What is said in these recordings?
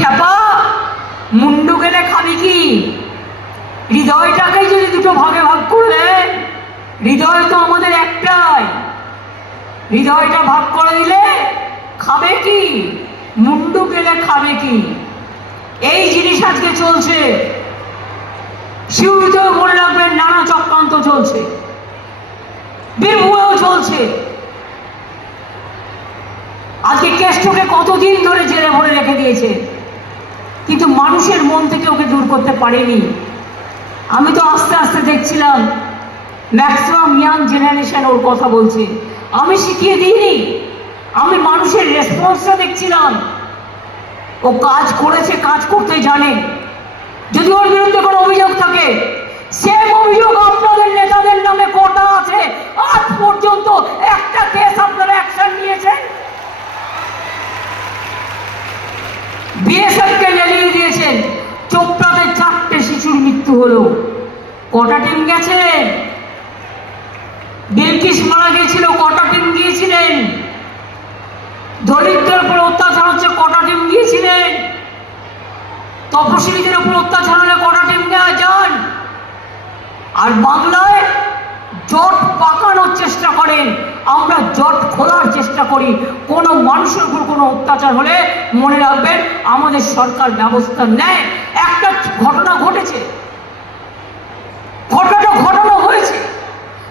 খ্যাপা মুন্ডু গেলে খাবি কি? হৃদয়টাকে যদি দুটো ভাগে ভাগ করে দেয় হৃদয় তো আমাদের একটাই। হৃদয়টা ভাগ করে দিলে খাবে কি? মুন্ডু গেলে খাবে কি? এই জিনিস আজকে চলছে। শিউরিতেও রাখবেন, নানা চক্রান্ত চলছে। বীরভূমেও চলছে। আজকে কেষ্টকে কতদিন ধরে জেলে ভরে রেখে দিয়েছে? কিন্তু মানুষের মন থেকে ওকে দূর করতে পারেনি। আমি তো আস্তে আস্তে দেখছিলাম ম্যাক্সিমাম ইয়াং জেনারেশন ওর কথা বলছে। আমি শিখিয়ে দিইনি, আমি মানুষের রেসপন্সটা দেখছিলাম। ও কাজ করেছে, কাজ করতে জানে। যদি ওর বিরুদ্ধে কোনো অভিযোগ থাকে সেম অভিযোগ আপনাদের নেতাদের নামে কোটা আছে। আজ পর্যন্ত একটা কেস আপনারা অ্যাকশন নিয়েছেন? বিএসএফকে দিয়েছেন চোপড়াতে চারটে শিশুর মৃত্যু হলো। কটা টিম গেছে? বিলকিস মারা গিয়েছিল কটা টিম গিয়েছিলেন? দরিদ্রের উপর অত্যাচার হচ্ছে, কটা টিম গিয়েছিলেন? তপশিলীদের উপর অত্যাচার হলে কটা টিম নেওয়া যান আর বাংলায় জট পাকানোর চেষ্টা করেন আমরা জট খোলার চেষ্টা করি। কোনো মানুষের উপর কোনো অত্যাচার হলে মনে রাখবেন, আমাদের সরকার ব্যবস্থা নেয়। একটা ঘটনা ঘটেছে। ঘটনাটা ঘটানো হয়েছে।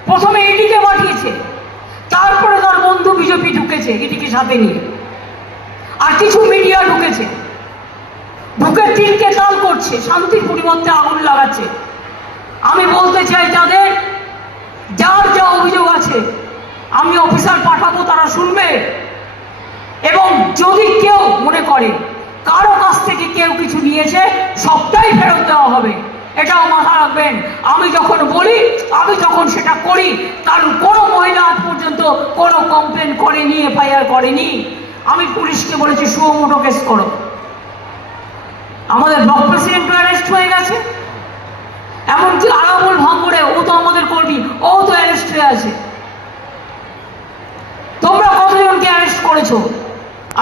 প্রথমে এটিকে পাঠিয়েছে। তারপরে তার বন্ধু বিজেপি ঢুকেছে এটিকে সাথে নিয়ে। আর কিছু মিডিয়া ঢুকেছে। ঢুকে তিনকে তাল করছে, শান্তির পরিবর্তে আগুন লাগাচ্ছে। আমি বলতে চাই তাদের যার যা অভিযোগ আছে আমি অফিসার পাঠাবো, তারা শুনবে। এবং যদি কেউ মনে করে কারও কাছ থেকে কেউ কিছু নিয়েছে, সবটাই ফেরত দেওয়া হবে। এটাও মাথা রাখবেন। আমি যখন বলি, আমি যখন সেটা করি, কারণ কোনো মহিলা আজ পর্যন্ত কোনো কমপ্লেন করেনি এফআইআর করেনি। আমি পুলিশকে বলেছি, সুমোটো কেস করো। আমাদের ব্লক প্রেসিডেন্ট অ্যারেস্ট হয়ে গেছে এমনকি আরামুল ভাঙ্গুরে ও তো আমাদের কর্মী ও তো অ্যারেস্ট হয়ে আছে তোমরা কতজনকে করেছ?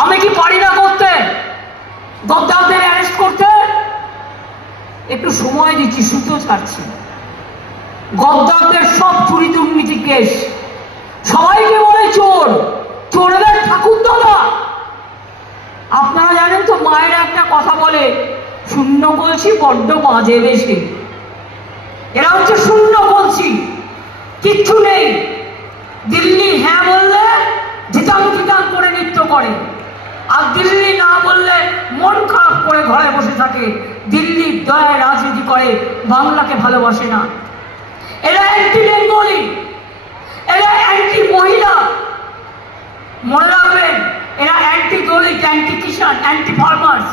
আমি কি পারি না করতে? গদ্দারদের অ্যারেস্ট করতে? একটু সময় দিচ্ছি, সুতো ছাড়ছি। গদ্দারদের সব চুরি দুর্নীতি কেস। সবাইকে বলে চোর। চোরদের ঠাকুর দাদা আপনারা জানেন তো, মায়ের একটা কথা বলে, শূন্য বলছি বড্ড বাজে বেশি। এরা হচ্ছে শূন্য বলছি কিচ্ছু নেই দিল্লি হ্যাঁ বললে ধিতাম ধিতাম করে নৃত্য করে আর দিল্লি না বললে মন খারাপ করে ঘরে বসে থাকে। দিল্লির দয়ায় রাজনীতি করে, বাংলাকে ভালোবাসে না। এরা অ্যান্টি বেঙ্গলি এরা অ্যান্টি মহিলা। মনে রাখবেন, এরা anti Dalit anti kisan anti farmers